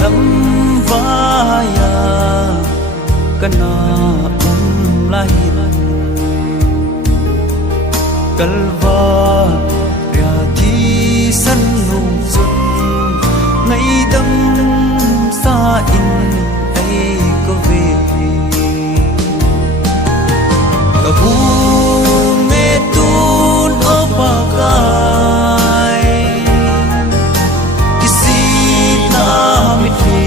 lâm vaya kana lai kalva ya thi san nung sun ngày đâm xa in ai có về cả bu mẹ tun ở bagai kisi ta mit fi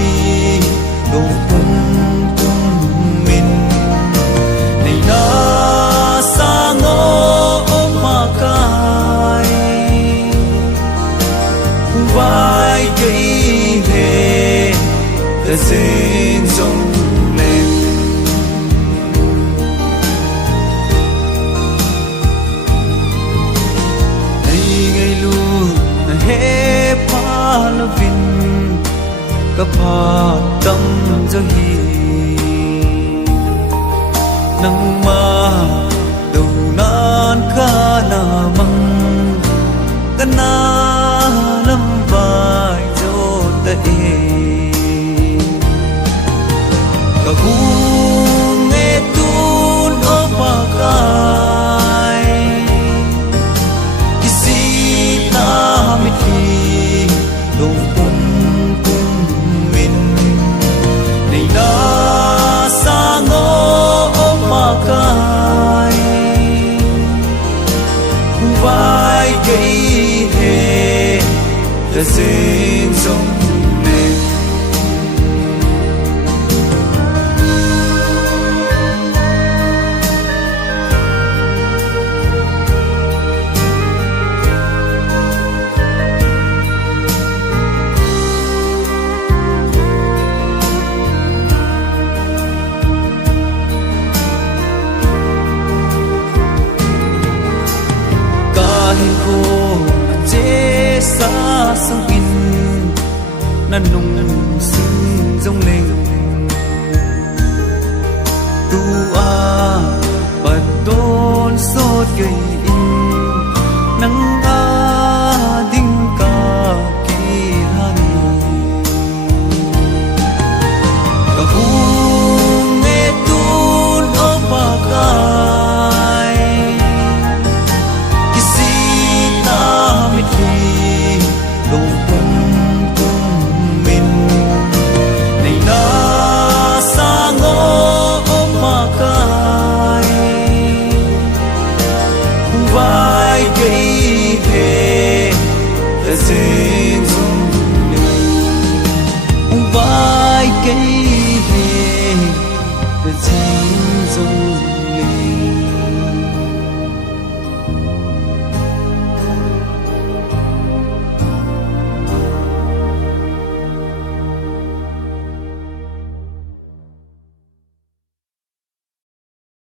dong tum min nei na sa ngo ở bagai vai cây về ta xin sông lên ngày lu he pa la vin ka pa tâm zo hi nang ma đâu nan ka na mang ka na lâm vai zo ta e ka gu nghe tun ở bagai kisi ta mit fi dong tum min nei na sa ngo ở bagai vai cây he ta xin sông lên hin ko chế sa sông in nan nung sinh dông lên tu a bật đôn sốt gây in nắng a đinh ca kỳ hani cả bu nghe tun ở bagai dong tum min nei na sa ngo makai vai cây he ta xin sung vai cây